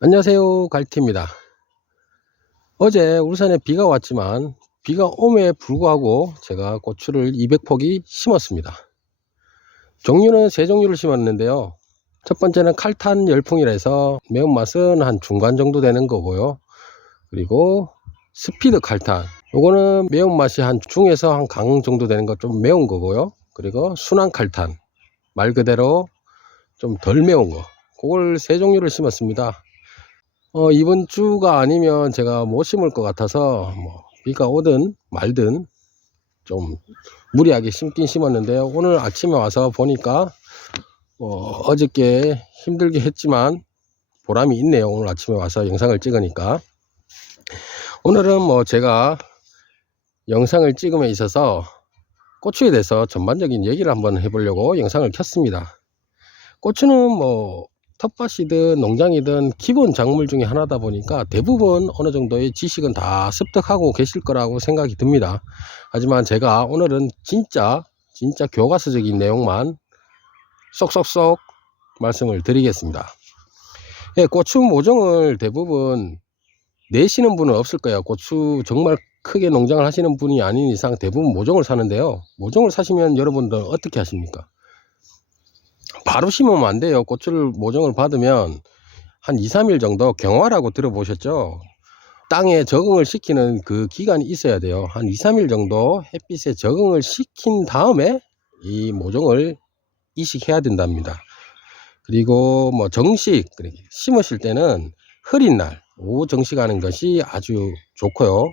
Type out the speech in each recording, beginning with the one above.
안녕하세요, 갈티입니다. 어제 울산에 비가 왔지만 비가 옴에 불구하고 제가 고추를 200포기 심었습니다. 종류는 세 종류를 심었는데요. 첫 번째는 칼탄 열풍이라 해서 매운맛은 한 중간 정도 되는 거고요. 그리고 스피드 칼탄, 요거는 매운맛이 한 중에서 한 강 정도 되는 거, 좀 매운 거고요. 그리고 순한 칼탄, 말 그대로 좀 덜 매운 거, 그걸 세 종류를 심었습니다. 이번 주가 아니면 제가 못 심을 것 같아서 비가 오든 말든 좀 무리하게 심긴 심었는데요. 오늘 아침에 와서 보니까 어저께 힘들게 했지만 보람이 있네요. 오늘 아침에 와서 영상을 찍으니까. 오늘은 제가 영상을 찍음에 있어서 고추에 대해서 전반적인 얘기를 한번 해보려고 영상을 켰습니다. 고추는 텃밭이든 농장이든 기본 작물 중에 하나다 보니까 대부분 어느 정도의 지식은 다 습득하고 계실 거라고 생각이 듭니다. 하지만 제가 오늘은 진짜 교과서적인 내용만 쏙쏙쏙 말씀을 드리겠습니다. 예, 고추 모종을 대부분 내시는 분은 없을 거예요. 고추 정말 크게 농장을 하시는 분이 아닌 이상 대부분 모종을 사는데요. 모종을 사시면 여러분들 어떻게 하십니까? 바로 심으면 안 돼요. 고추를 모종을 받으면 한 2, 3일 정도 경화라고 들어보셨죠? 땅에 적응을 시키는 그 기간이 있어야 돼요. 한 2, 3일 정도 햇빛에 적응을 시킨 다음에 이 모종을 이식해야 된답니다. 그리고 정식 심으실 때는 흐린 날 오후 정식하는 것이 아주 좋고요.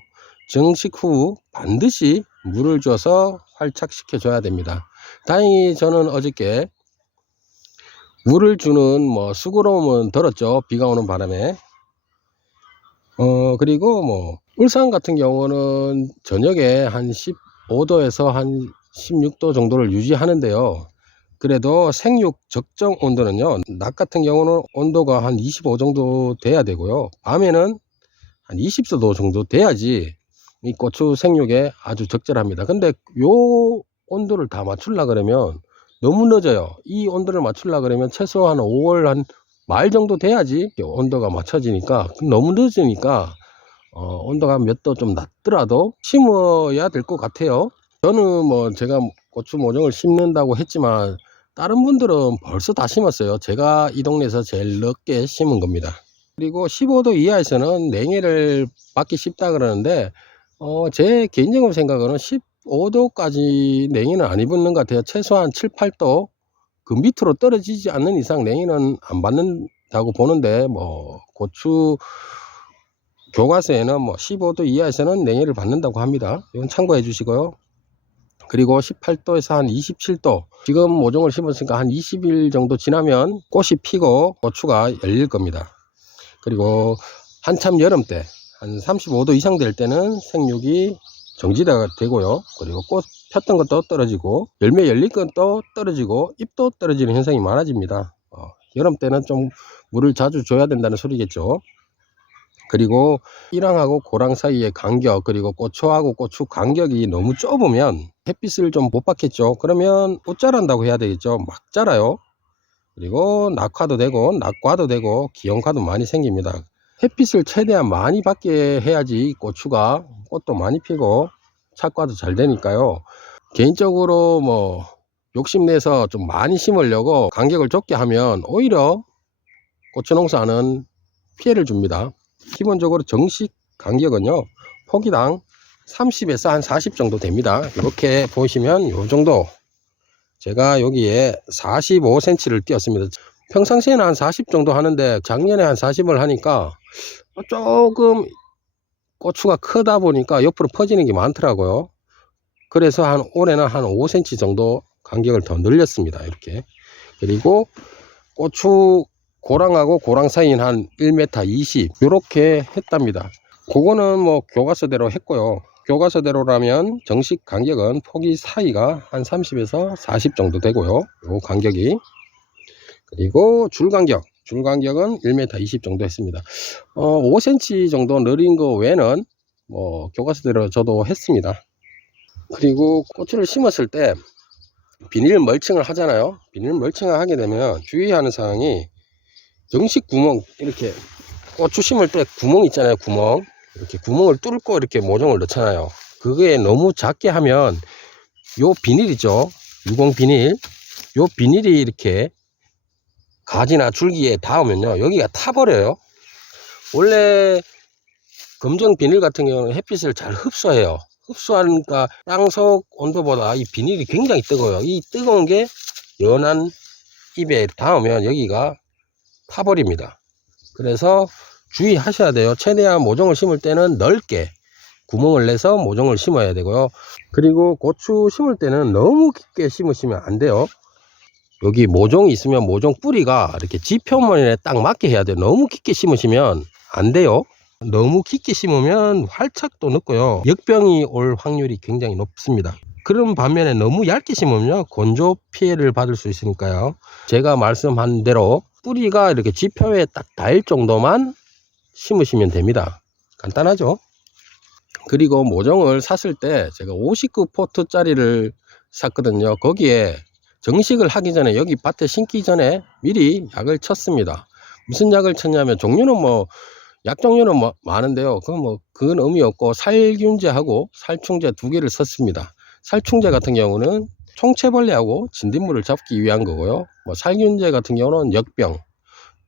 정식 후 반드시 물을 줘서 활착시켜 줘야 됩니다. 다행히 저는 어저께 물을 주는 수고로움은 덜었죠. 비가 오는 바람에. 그리고 울산 같은 경우는 저녁에 한 15도에서 한 16도 정도를 유지하는데요. 그래도 생육 적정 온도는요, 낮 같은 경우는 온도가 한 25 정도 돼야 되고요. 밤에는 한 20도 정도 돼야지 이 고추 생육에 아주 적절합니다. 근데 요 온도를 다 맞추려 그러면 너무 늦어요. 이 온도를 맞추려 그러면 최소한 5월 한 말 정도 돼야지 온도가 맞춰지니까, 너무 늦으니까 온도가 몇 도 좀 낮더라도 심어야 될 것 같아요. 저는 제가 고추 모종을 심는다고 했지만 다른 분들은 벌써 다 심었어요. 제가 이 동네에서 제일 늦게 심은 겁니다. 그리고 15도 이하에서는 냉해를 받기 쉽다 그러는데 제 개인적인 생각으로는 15도까지 냉해는 안 입는 것 같아요. 최소한 7, 8도 그 밑으로 떨어지지 않는 이상 냉해는 안 받는다고 보는데, 고추 교과서에는 15도 이하에서는 냉해를 받는다고 합니다. 이건 참고해 주시고요. 그리고 18도에서 한 27도, 지금 모종을 심었으니까 한 20일 정도 지나면 꽃이 피고 고추가 열릴 겁니다. 그리고 한참 여름 때 한 35도 이상 될 때는 생육이 정지가 되고요. 그리고 꽃 폈던 것도 떨어지고 열매 열릴 것도 떨어지고 잎도 떨어지는 현상이 많아집니다. 여름 때는 좀 물을 자주 줘야 된다는 소리겠죠. 그리고 이랑하고 고랑 사이의 간격, 그리고 고추하고 고추 간격이 너무 좁으면 햇빛을 좀 못 받겠죠. 그러면 웃자란다고 해야 되겠죠. 막 자라요. 그리고 낙화도 되고 낙과도 되고 기형과도 많이 생깁니다. 햇빛을 최대한 많이 받게 해야지 고추가 꽃도 많이 피고 착과도 잘 되니까요. 개인적으로 욕심내서 좀 많이 심으려고 간격을 좁게 하면 오히려 고추 농사는 피해를 줍니다. 기본적으로 정식 간격은요, 포기당 30에서 한 40 정도 됩니다. 이렇게 보시면 요 정도, 제가 여기에 45cm를 띄었습니다. 평상시에는 한 40 정도 하는데 작년에 한 40을 하니까 조금 고추가 크다 보니까 옆으로 퍼지는 게 많더라고요. 그래서 올해는 한 5cm 정도 간격을 더 늘렸습니다. 이렇게. 그리고 고추 고랑하고 고랑 사이는 한 1m 20 이렇게 했답니다. 그거는 교과서대로 했고요. 교과서대로라면 정식 간격은 포기 사이가 한 30에서 40 정도 되고요. 요 간격이. 그리고 줄 간격은 1m 20 정도 했습니다. 5cm 정도 늘린 거 외에는 교과서대로 저도 했습니다. 그리고 고추를 심었을 때 비닐 멀칭을 하잖아요. 비닐 멀칭을 하게 되면 주의하는 사항이 정식 구멍, 이렇게 고추 심을 때 구멍 있잖아요. 구멍. 이렇게 구멍을 뚫고 이렇게 모종을 넣잖아요. 그게 너무 작게 하면 요 비닐이죠. 유공 비닐. 요 비닐이 이렇게 가지나 줄기에 닿으면요. 여기가 타버려요. 원래 검정 비닐 같은 경우는 햇빛을 잘 흡수해요. 흡수하니까 땅속 온도보다 이 비닐이 굉장히 뜨거워요. 이 뜨거운 게 연한 잎에 닿으면 여기가 타버립니다. 그래서 주의하셔야 돼요. 최대한 모종을 심을 때는 넓게 구멍을 내서 모종을 심어야 되고요. 그리고 고추 심을 때는 너무 깊게 심으시면 안 돼요. 여기 모종이 있으면 모종 뿌리가 이렇게 지표면에 딱 맞게 해야 돼요. 너무 깊게 심으시면 안 돼요. 너무 깊게 심으면 활착도 늦고요. 역병이 올 확률이 굉장히 높습니다. 그런 반면에 너무 얇게 심으면 건조 피해를 받을 수 있으니까요. 제가 말씀한 대로 뿌리가 이렇게 지표에 딱 닿을 정도만 심으시면 됩니다. 간단하죠? 그리고 모종을 샀을 때 제가 59 포트짜리를 샀거든요. 거기에 정식을 하기 전에 여기 밭에 심기 전에 미리 약을 쳤습니다. 무슨 약을 쳤냐면 종류는 약 종류는 많은데요. 그건 의미 없고 살균제하고 살충제 두 개를 썼습니다. 살충제 같은 경우는 총체벌레하고 진딧물을 잡기 위한 거고요. 살균제 같은 경우는 역병,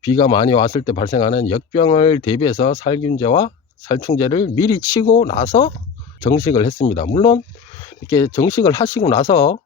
비가 많이 왔을 때 발생하는 역병을 대비해서 살균제와 살충제를 미리 치고 나서 정식을 했습니다. 물론 이렇게 정식을 하시고 나서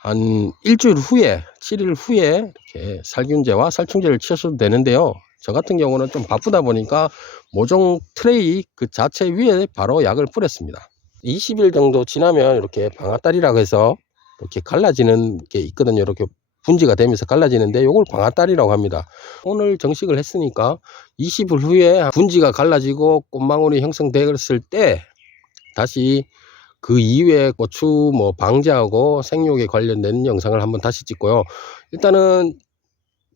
한 일주일 후에 7일 후에 이렇게 살균제와 살충제를 치셔도 되는데요. 저 같은 경우는 좀 바쁘다 보니까 모종 트레이 그 자체 위에 바로 약을 뿌렸습니다. 20일 정도 지나면 이렇게 방아다리라고 해서 이렇게 갈라지는 게 있거든요. 이렇게 분지가 되면서 갈라지는데 이걸 방아다리라고 합니다. 오늘 정식을 했으니까 20일 후에 분지가 갈라지고 꽃망울이 형성되었을 때 다시 그 이후에 고추 방제하고 생육에 관련된 영상을 한번 다시 찍고요. 일단은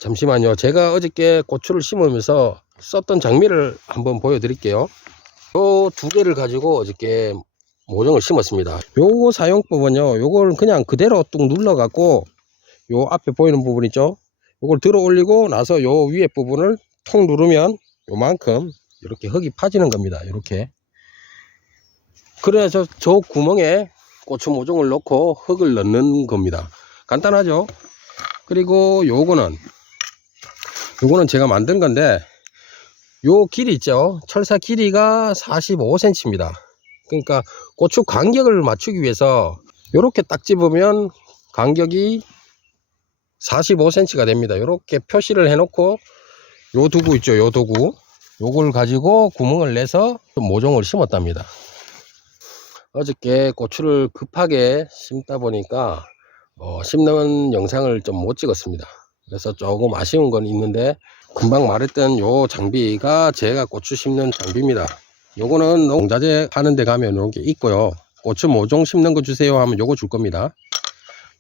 잠시만요. 제가 어저께 고추를 심으면서 썼던 장미를 한번 보여드릴게요. 요 두 개를 가지고 어저께 모종을 심었습니다. 요거 사용법은요. 요걸 그냥 그대로 뚝 눌러 갖고 요 앞에 보이는 부분 있죠. 요걸 들어 올리고 나서 요 위에 부분을 통 누르면 요만큼 이렇게 흙이 파지는 겁니다. 이렇게. 그래서 저 구멍에 고추 모종을 넣고 흙을 넣는 겁니다. 간단하죠. 그리고 요거는 제가 만든 건데 요 길이 있죠. 철사 길이가 45cm입니다. 그러니까 고추 간격을 맞추기 위해서 요렇게 딱 집으면 간격이 45cm가 됩니다. 요렇게 표시를 해 놓고 요 도구 있죠. 요 도구 요걸 가지고 구멍을 내서 모종을 심었답니다. 어저께 고추를 급하게 심다 보니까 심는 영상을 좀 못 찍었습니다. 그래서 조금 아쉬운 건 있는데 금방 말했던 요 장비가 제가 고추 심는 장비입니다. 요거는 농자재 하는 데 가면 이런 게 있고요. 고추 모종 심는 거 주세요 하면 요거 줄 겁니다.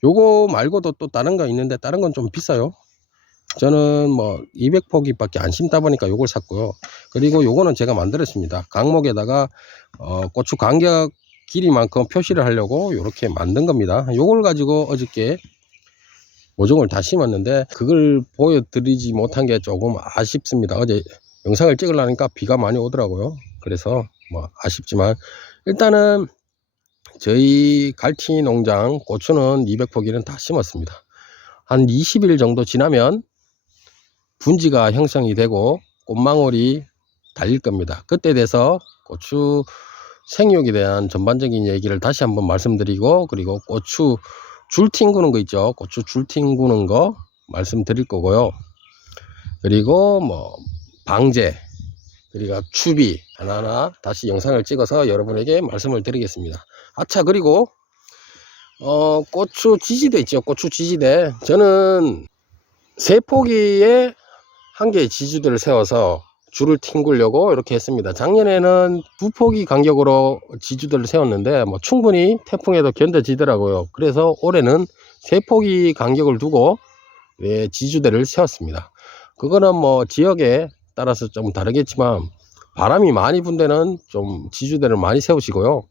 요거 말고도 또 다른 거 있는데 다른 건 좀 비싸요. 저는 200포기 밖에 안 심다 보니까 요걸 샀고요. 그리고 요거는 제가 만들었습니다. 강목에다가 고추 간격 길이만큼 표시를 하려고 이렇게 만든 겁니다. 요걸 가지고 어저께 모종을 다 심었는데 그걸 보여드리지 못한 게 조금 아쉽습니다. 어제 영상을 찍으려니까 비가 많이 오더라고요. 그래서 아쉽지만 일단은 저희 갈치 농장 고추는 200포기는 다 심었습니다. 한 20일 정도 지나면 분지가 형성이 되고 꽃망울이 달릴 겁니다. 그때 돼서 고추 생육에 대한 전반적인 얘기를 다시 한번 말씀드리고 그리고 고추 줄 튕구는 거 있죠. 고추 줄 튕구는 거 말씀드릴 거고요. 그리고 방제 그리고 추비 하나하나 다시 영상을 찍어서 여러분에게 말씀을 드리겠습니다. 아차, 그리고 고추 지지대 있죠. 고추 지지대 저는 3포기에 1개의 지지대를 세워서 줄을 튕구려고 이렇게 했습니다. 작년에는 2포기 간격으로 지주대를 세웠는데 충분히 태풍에도 견뎌지더라고요. 그래서 올해는 3포기 간격을 두고 지주대를 세웠습니다. 그거는 지역에 따라서 좀 다르겠지만 바람이 많이 분 데는 좀 지주대를 많이 세우시고요.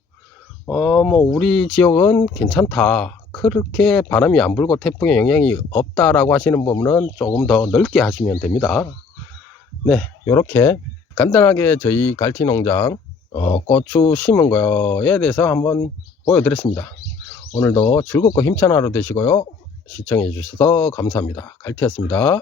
우리 지역은 괜찮다, 그렇게 바람이 안 불고 태풍의 영향이 없다라고 하시는 분은 조금 더 넓게 하시면 됩니다. 네, 요렇게 간단하게 저희 갈치 농장 고추 심은 거에 대해서 한번 보여드렸습니다. 오늘도 즐겁고 힘찬 하루 되시고요. 시청해 주셔서 감사합니다. 갈치였습니다.